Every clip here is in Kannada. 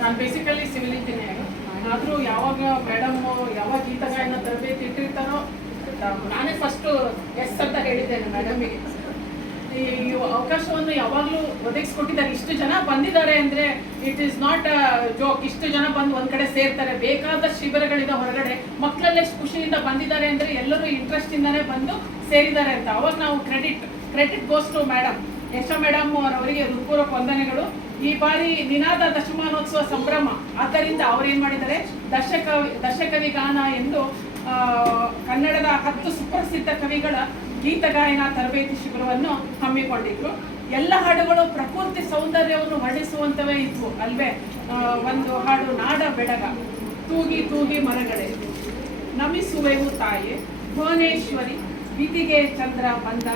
ನಾನು ಬೇಸಿಕಲಿ ಸಿವಿಲ್ ಇಂಜಿನಿಯರ್ ಆದರೂ ಯಾವಾಗ ಮೇಡಮ್ ಯಾವಾಗ ಗೀತ ಗಾಯನ ತರಬೇತಿ ಇಟ್ಟಿರ್ತಾರೋ, ನಾನೇ ಫಸ್ಟು ಎಸ್ ಅಂತ ಹೇಳಿದ್ದೇನೆ ಮೇಡಮಿಗೆ ಈ ಅವಕಾಶವನ್ನು ಯಾವಾಗಲೂ ಒದಗಿಸ್ಕೊಟ್ಟಿದ್ದಾರೆ. ಇಷ್ಟು ಜನ ಬಂದಿದ್ದಾರೆ ಅಂದರೆ ಇಟ್ ಈಸ್ ನಾಟ್ ಜೋಕ್ ಇಷ್ಟು ಜನ ಬಂದು ಒಂದು ಕಡೆ ಸೇರ್ತಾರೆ. ಬೇಕಾದ ಶಿಬಿರಗಳಿದೆ ಹೊರಗಡೆ ಮಕ್ಕಳಲ್ಲೇ ಖುಷಿಯಿಂದ ಬಂದಿದ್ದಾರೆ ಅಂದರೆ ಎಲ್ಲರೂ ಇಂಟ್ರೆಸ್ಟಿಂದನೇ ಬಂದು ಸೇರಿದ್ದಾರೆ ಅಂತ. ಅವಾಗ ನಾವು credit credit goes to madam Yasha madam ಅವರಿಗೆ ಹೃತ್ಪೂರ್ವಕ ವಂದನೆಗಳು ಈ ಬಾರಿ ನಿನಾದ ದಶಮಾನೋತ್ಸವ ಸಂಭ್ರಮ. ಆದ್ದರಿಂದ ಅವ್ರೇನ್ ಮಾಡಿದ್ದಾರೆ? ದರ್ಶಕ, ದರ್ಶಕವಿ ಗಾನ ಎಂದು ಕನ್ನಡದ ಹತ್ತು ಸುಪ್ರಸಿದ್ಧ ಕವಿಗಳ ಗೀತಗಾಯನ ತರಬೇತಿ ಶಿಬಿರವನ್ನು ಹಮ್ಮಿಕೊಂಡಿದ್ರು. ಎಲ್ಲ ಹಾಡುಗಳು ಪ್ರಕೃತಿ ಸೌಂದರ್ಯವನ್ನು ವರ್ಣಿಸುವಂತವೇ ಇದ್ವು, ಅಲ್ವೇ? ಒಂದು ಹಾಡು, ನಾಡ ಬೆಡಗ. ತೂಗಿ ತೂಗಿ ಮರಗಡೆ. ನಮಿಸುವೆವು ತಾಯಿ. ಭುವನೇಶ್ವರಿ, ಬಿದಿಗೆ ಚಂದ್ರ ಬಂದ.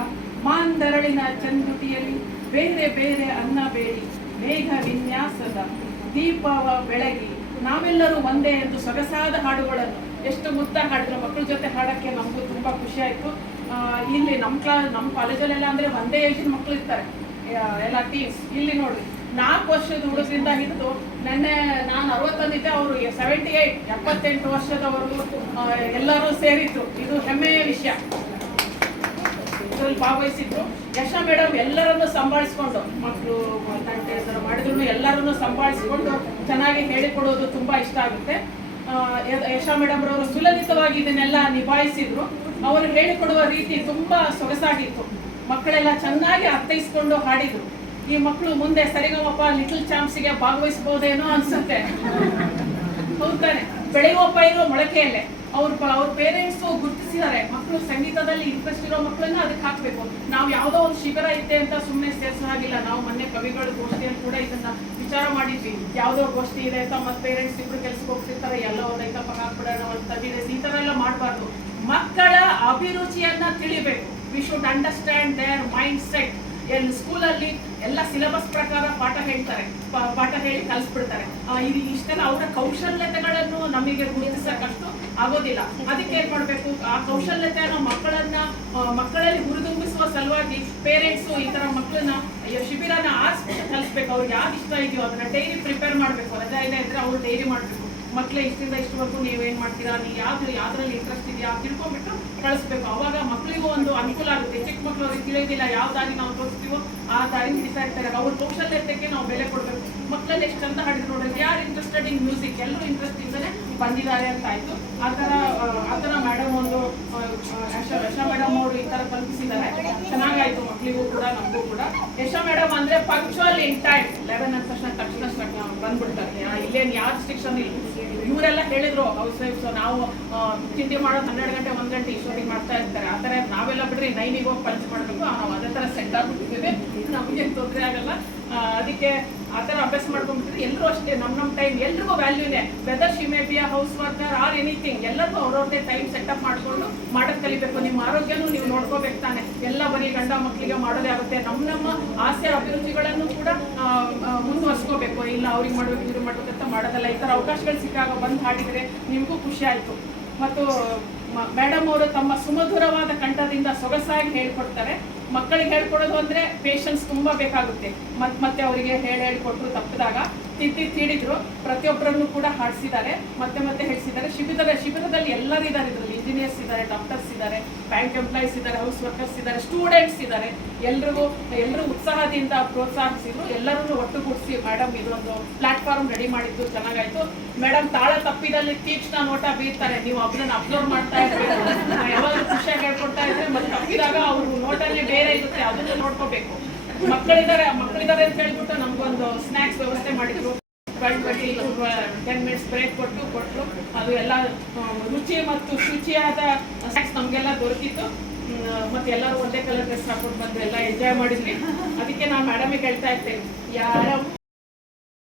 ಮಾಂದರಳಿನ ಚಂದುಟಿಯಲ್ಲಿ ಬೇರೆ ಬೇರೆ ಅನ್ನ ಬೇಡಿ, ಮೇಘ ವಿನ್ಯಾಸದ ದೀಪವ ಬೆಳಗಿ. ನಾವೆಲ್ಲರೂ ಒಂದೇ ಎಂದು ಸೊಗಸಾದ ಹಾಡುಗಳನ್ನು. ಎಷ್ಟು ಮುದ್ದ ಹಾಡಿದ್ರು ಮಕ್ಕಳ ಜೊತೆ ಹಾಡಕ್ಕೆ ನಮಗೂ ತುಂಬ ಖುಷಿ ಆಯಿತು. ಇಲ್ಲಿ ನಮ್ಮ ಕ್ಲಾ ನಮ್ಮ ಕಾಲೇಜಲ್ಲೆಲ್ಲ ಅಂದರೆ ಒಂದೇ ಏಜಿನ ಮಕ್ಕಳು ಇರ್ತಾರೆ ಎಲ್ಲ ಟೀಮ್ಸ್ ಇಲ್ಲಿ ನೋಡಿ ನಾಲ್ಕು ವರ್ಷದ ಹುಡುಗರಿಂದ ಹಿಡಿದು ನೆನ್ನೆ ನಾನು ಅರವತ್ತೊಂದಿದ್ದೆ, ಅವರು ಸೆವೆಂಟಿ ಏಯ್ಟ್ ಎಪ್ಪತ್ತೆಂಟು ವರ್ಷದವರೆಗೂ ಎಲ್ಲರೂ ಸೇರಿತ್ತು ಇದು ಹೆಮ್ಮೆಯ ವಿಷಯ. ಇದರಲ್ಲಿ ಭಾಗವಹಿಸಿದ್ರು ಯಶ ಮೇಡಮ್ ಎಲ್ಲರನ್ನು ಸಂಭಾಳಿಸ್ಕೊಂಡು ಮಕ್ಕಳು ತಂಟೆ ಥರ ಮಾಡಿದ್ರು ಎಲ್ಲರನ್ನು ಸಂಭಾಳಿಸ್ಕೊಂಡು ಚೆನ್ನಾಗಿ ಹೇಳಿಕೊಡೋದು ತುಂಬಾ ಇಷ್ಟ ಆಗುತ್ತೆ. ಯಶ ಮೇಡಮ್ ರವರು ಸುಲಲಿತವಾಗಿ ಇದನ್ನೆಲ್ಲ ನಿಭಾಯಿಸಿದ್ರು. ಅವರು ಹೇಳಿಕೊಡುವ ರೀತಿ ತುಂಬಾ ಸೊಗಸಾಗಿತ್ತು. ಮಕ್ಕಳೆಲ್ಲ ಚೆನ್ನಾಗಿ ಅರ್ಥೈಸ್ಕೊಂಡು ಹಾಡಿದ್ರು. ಈ ಮಕ್ಕಳು ಮುಂದೆ ಸರಿಗಮಪ್ಪ ಲಿಟಲ್ ಚಾಂಪ್ಸ್ಗೆ ಭಾಗವಹಿಸಬಹುದೇನೋ ಅನ್ಸುತ್ತೆ. ಹೌದಾನೆ ಬೆಳೆಯುವ ಪೈರು ಮೊಳಕೆಯಲ್ಲೇ. ಅವ್ರ ಅವ್ರ ಪೇರೆಂಟ್ಸ್ ಗುರುತಿಸಿದ್ದಾರೆ. ಮಕ್ಕಳು ಸಂಗೀತದಲ್ಲಿ ಇಂಟ್ರೆಸ್ಟ್ ಇರೋ ಮಕ್ಕಳನ್ನ ಅದಕ್ಕೆ ಹಾಕ್ಬೇಕು. ನಾವು ಯಾವುದೋ ಒಂದು ಶಿಬಿರ ಇದೆ ಅಂತ ಸುಮ್ಮನೆ ಸೇರ್ಸೋ ಹಾಗಿಲ್ಲ ನಾವು ಮೊನ್ನೆ ಕವಿಗಳ ಗೋಷ್ಠಿಯಲ್ಲಿ ಕೂಡ ಇದನ್ನ ವಿಚಾರ ಮಾಡಿದ್ವಿ. ಯಾವುದೋ ಗೋಷ್ಠಿ ಇದೆ ಅಂತ ಮತ್ತೆ ಪೇರೆಂಟ್ಸ್ ಇಬ್ರು ಕೆಲ್ಸಕ್ಕೆ ಹೋಗ್ತಿರ್ತಾರೆ. ಎಲ್ಲ ಒಂದೈತಪ್ಪ ಹಾಕ್ಬಿಡೋಣ ತರ್ಟಿ ಈ ಥರ ಎಲ್ಲ ಮಾಡಬಾರ್ದು. ಮಕ್ಕಳ ಅಭಿರುಚಿಯನ್ನ ತಿಳಿಬೇಕು. We should understand their mind set ಎಲ್ಲಿ ಸ್ಕೂಲಲ್ಲಿ ಎಲ್ಲ ಸಿಲೆಬಸ್ ಪ್ರಕಾರ ಪಾಠ ಹೇಳ್ತಾರೆ. ಪಾಠ ಹೇಳಿ ಕಲಿಸ್ಬಿಡ್ತಾರೆ. ಇದು ಇಷ್ಟೆಲ್ಲ ಅವರ ಕೌಶಲ್ಯತೆಗಳನ್ನು ನಮಗೆ ಗುರುತಿಸಕ್ಕಷ್ಟು ಆಗೋದಿಲ್ಲ. ಅದಕ್ಕೆ ಏನ್ ಮಾಡ್ಬೇಕು? ಆ ಕೌಶಲ್ಯತೆಯನ್ನು ಮಕ್ಕಳನ್ನ ಮಕ್ಕಳಲ್ಲಿ ಹುರಿದುಂಬಿಸುವ ಸಲುವಾಗಿ ಪೇರೆಂಟ್ಸ್ ಈ ತರ ಮಕ್ಕಳನ್ನ ಶಿಬಿರನ ಆರಿಸ್ಬಿಟ್ಟು ಕಲಿಸ್ಬೇಕು. ಅವ್ರಿಗೆ ಯಾವ್ದು ಇಷ್ಟ ಇದೆಯೋ ಅದನ್ನ ಡೈರಿ ಪ್ರಿಪೇರ್ ಮಾಡ್ಬೇಕು. ರಜಾ ಇದೆ ಅಂದ್ರೆ ಅವ್ರು ಡೈರಿ ಮಾಡ್ಬೇಕು. ಮಕ್ಳು ಇಷ್ಟಿಂದ ಇಷ್ಟವರೆಗೂ ಏನ್ ಮಾಡ್ತೀರಾ? ನೀವು ಯಾವ್ದು ಯಾವ್ದ್ರಲ್ಲಿ ಇಂಟ್ರೆಸ್ಟ್ ಇದೆಯಾ? ತಿಳ್ಕೊಂಡ್ಬಿಟ್ಟು ಕಳಿಸ್ಬೇಕು. ಅವಾಗ ಮಕ್ಕಳಿಗೂ ಒಂದು ಅನುಕೂಲ ಆಗುತ್ತೆ. ಚಿಕ್ಕ ಮಕ್ಕಳು ಅವ್ರಿಗೆ ತಿಳಿಯೋದಿಲ್ಲ ಯಾವ ದಾರಿ ನಾವು ತೋರಿಸ್ತೀವೋ ಆ ದಾರಿ ಹಿಡಿತಾ ಇರ್ತಾರೆ ಅವ್ರ ಕೌಶಲ್ಯತೆಗೆ ನಾವು ಬೆಲೆ ಕೊಡ್ಬೇಕು. ಮಕ್ಕಳಲ್ಲಿ ಎಷ್ಟು ಚಂದ ಹಾಡಿದ್ರು ನೋಡಿದ್ರೆ ಯಾರು ಇಂಟ್ರೆಸ್ಟೆಡ್ ಇನ್ ಮ್ಯೂಸಿಕ್ ಎಲ್ಲರೂ ಇಂಟ್ರೆಸ್ಟ್ ಬಂದಿದ್ದಾರೆ ಅಂತ ಆಯ್ತು. ಆ ತರ ಆ, ತರ ಮೇಡಮ್ ಒಂದು ಯಶಾ ಮೇಡಮ್ ಅವರು ಈ ತರ ಕಲ್ಪಿಸಿದ್ದಾರೆ. ಚೆನ್ನಾಗಾಯ್ತು ಮಕ್ಕಳಿಗೂ ಕೂಡ ನಮಗೂ ಕೂಡ. ಯಶ ಮೇಡಮ್ ಅಂದ್ರೆ ಪಂಕ್ಚುವಲ್ ಇನ್ ಟೈಮ್ ಲೆವೆನ್ ಅಂದ ತಕ್ಷಣ ತಕ್ಷಣ ಬಂದ್ಬಿಡ್ತಾರೆ. ಇಲ್ಲೇನು ಯಾವ ರಿಸ್ಟ್ರಿಕ್ಷನ್ ಇಲ್ಲ. ಇವರೆಲ್ಲ ಹೇಳಿದ್ರು ಹೌಸ್ ವೈಫ್ಸ್ ನಾವು ತಿಂಡಿ ಮಾಡೋದು ಹನ್ನೆರಡು ಗಂಟೆ ಒಂದ್ ಗಂಟೆ ಇಷ್ಟೊತ್ತಿಗೆ ಮಾಡ್ತಾ ಇರ್ತಾರೆ. ಆ ಥರ ನಾವೆಲ್ಲ ಬಿಡ್ರಿ ನೈನಿಗೆ ಹೋಗಿ ಪಂಚ್ ಮಾಡಬೇಕು. ನಾವು ಅದೇ ಥರ ಸೆಟ್ ಆಗ್ಬಿಟ್ಟಿದ್ದೇವೆ. ನಮಗೇನು ತೊಂದರೆ ಆಗಲ್ಲ. ಅದಕ್ಕೆ ಆ ಥರ ಅಭ್ಯಾಸ ಮಾಡ್ಕೊಂಡ್ಬಿಟ್ರೆ ಎಲ್ಲರೂ ಅಷ್ಟೇ ನಮ್ಮ ನಮ್ಮ ಟೈಮ್ ಎಲ್ರಿಗೂ ವ್ಯಾಲ್ಯೂ ಇದೆ. Whether she may be house worker or anything ಎಲ್ಲರಿಗೂ ಅವ್ರವ್ರದ್ದೇ ಟೈಮ್ ಸೆಟಪ್ ಮಾಡಿಕೊಂಡು ಮಾಡೋದು ಕಲಿಬೇಕು. ನಿಮ್ಮ ಆರೋಗ್ಯನೂ ನೀವು ನೋಡ್ಕೋಬೇಕು ತಾನೆ. ಎಲ್ಲ ಬರೀ ಗಂಡ ಮಕ್ಕಳಿಗೆ ಮಾಡೋದೇ ಆಗುತ್ತೆ. ನಮ್ಮ ನಮ್ಮ ಆಸೆ, ಅಭಿರುಚಿಗಳನ್ನು ಕೂಡ ಮುಂದುವರ್ಸ್ಕೋಬೇಕು. ಇಲ್ಲ, ಅವ್ರಿಗೆ ಮಾಡಬೇಕು, ಇವ್ರಿಗೆ ಮಾಡಬೇಕು ಅಂತ ಮಾಡೋದಲ್ಲ. ಈ ಥರ ಅವಕಾಶಗಳು ಸಿಕ್ಕಾಗ ಬಂದು ಹಾಡಿದರೆ ನಿಮಗೂ ಖುಷಿ ಆಯಿತು. ಮತ್ತು ಮೇಡಮ್ ಅವರು ತಮ್ಮ ಸುಮಧುರವಾದ ಕಂಠದಿಂದ ಸೊಗಸಾಗಿ ಹೇಳ್ಕೊಡ್ತಾರೆ. ಮಕ್ಕಳಿಗೆ ಹೇಳ್ಕೊಡೋದು ಅಂದ್ರೆ ಪೇಷನ್ಸ್ ತುಂಬಾ ಬೇಕಾಗುತ್ತೆ. ಮತ್ತೆ ಮತ್ತೆ ಅವರಿಗೆ ಹೇಳಿ ಹೇಳಿಕೊಟ್ರು ತಪ್ಪಿದಾಗ ತಿದ್ದಿ ತೀಡಿದ್ರು. ಪ್ರತಿಯೊಬ್ಬರನ್ನು ಕೂಡ ಹಾಡಿಸಿದ್ದಾರೆ. ಮತ್ತೆ ಮತ್ತೆ ಹೇಳಿಸಿದ್ದಾರೆ. ಶಿಬಿರದ ಶಿಬಿರದಲ್ಲಿ ಎಲ್ಲರೂ ಇದ್ದಾರೆ ಇದರಲ್ಲಿ. ಇಂಜಿನಿಯರ್ಸ್ ಇದ್ದಾರೆ ಡಾಕ್ಟರ್ಸ್ ಇದ್ದಾರೆ ಬ್ಯಾಂಕ್ ಎಂಪ್ಲಾಯೀಸ್ ಇದ್ದಾರೆ ಹೌಸ್ ವರ್ಕರ್ಸ್ ಇದ್ದಾರೆ ಸ್ಟೂಡೆಂಟ್ಸ್ ಇದ್ದಾರೆ. ಎಲ್ರಿಗೂ ಎಲ್ಲರೂ ಉತ್ಸಾಹದಿಂದ ಪ್ರೋತ್ಸಾಹಿಸಿದ್ರು. ಎಲ್ಲರನ್ನು ಒಟ್ಟುಗೂಡಿಸಿ ಮೇಡಮ್ ಇದೊಂದು ಪ್ಲಾಟ್ಫಾರ್ಮ್ ರೆಡಿ ಮಾಡಿದ್ದು ಚೆನ್ನಾಗಾಯ್ತು. ಮೇಡಮ್ ತಾಳ ತಪ್ಪಿದಲ್ಲಿ ತೀಕ್ಷ್ಣ ನೋಟ ಬೀರ್ತಾರೆ. ನೀವು ಅದನ್ನ ಅಪ್ಲೋಡ್ ಮಾಡ್ತಾ ಇರ್ಬೇಕು. ಯಾವಾಗ ಖುಷಿಯಾಗಿ ಹೇಳ್ಕೊಡ್ತಾ ಇದ್ರೆ ಮತ್ತೆ ತಪ್ಪಿದಾಗ ಅವ್ರು ನೋಟಲ್ಲಿ ಬೇರೆ ಇರುತ್ತೆ, ಅದನ್ನ ನೋಡ್ಕೋಬೇಕು. ಮಕ್ಕಳಿದ್ದಾರೆ ಮಕ್ಕಳಿದ್ದಾರೆ ಅಂತ ಹೇಳ್ಬಿಟ್ಟು ನಮ್ಗೊಂದು ಸ್ನಾಕ್ಸ್ ವ್ಯವಸ್ಥೆ ಮಾಡಿದ್ರು. ಟೆನ್ ಮಿನಿಟ್ಸ್ ಬ್ರೇಕ್ ಕೊಟ್ಟು ಕೊಟ್ಟರು ಅದು ಎಲ್ಲ ರುಚಿ ಮತ್ತು ಶುಚಿಯಾದ ಸ್ನಾಕ್ಸ್ ನಮಗೆಲ್ಲ ದೊರಕಿತ್ತು. ಮತ್ತೆ ಎಲ್ಲರೂ ಒಂದೇ ಕಲರ್ ಡ್ರೆಸ್ ಹಾಕೊಂಡು ಬಂದು ಎಲ್ಲ ಎಂಜಾಯ್ ಮಾಡಿದ್ವಿ. ಅದಕ್ಕೆ ನಾನು ಮೇಡಮಿಗೆ ಹೇಳ್ತಾ ಇರ್ತೇನೆ ಯಾರ